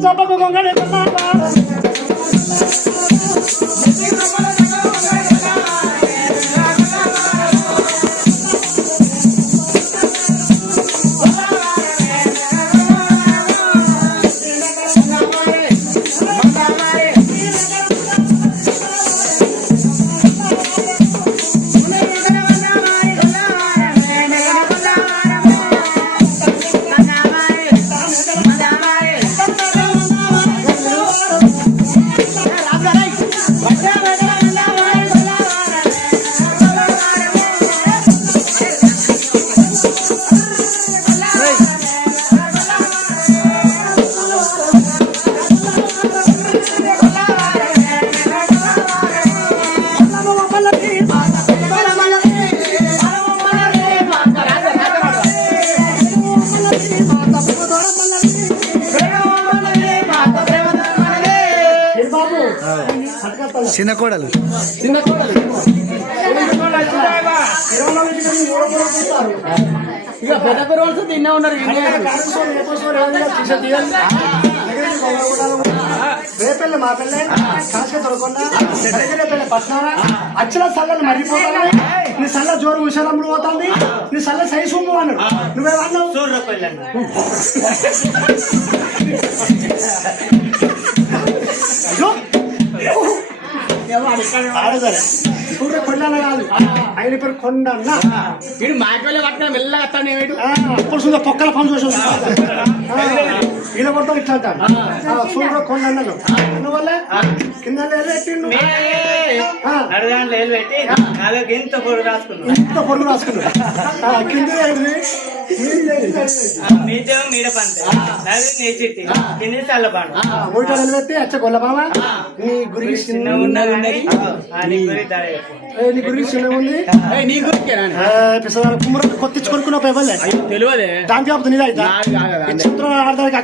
చెప్పకు గొంగడి చిన్న కోడలు ఇక పెద్ద పెరుగు తిన్నా ఉన్నారు రేపెళ్ళి మా పిల్ల కాసుక తొడకుండా రేపెళ్ళి పట్టినారా అచ్చల సల్లని మరిగిపోతాను నీ సల్ల జోరు ఉషారమ్ముడు పోతుంది నీ సల్ల సైజు అన్నాడు నువ్వేమన్నావు సరే సూర్య కొండన కాదు ఆయన పేరు కొండ వీడు మాకెళ్ళి పట్టిన మెల్లగా వస్తాను ఏమిటి అప్పుడు చూద్దా పొక్కల పని చూసి ఇలా కొడతాం ఇట్లా అంటాను సూర్యుడు కొండ అన్నాను అందువల్ల కింద ఇంత పొరుగు రాసుకున్నాను ఇంత పొరుగు రాసుకున్నాను కింద మీద పంట నీ చిట్టి కింద చల్ల పండు ఊట నిలబెట్టి అచ్చ గొల్లబామ నీ గురి చిన్న ఉన్నది నీ గురి చిన్న ఉంది నీ గురికి కుమ్మర కొత్తించుకొనుకున్నావు తెలియదు దానికి నీది చిత్రం ఆడదానికి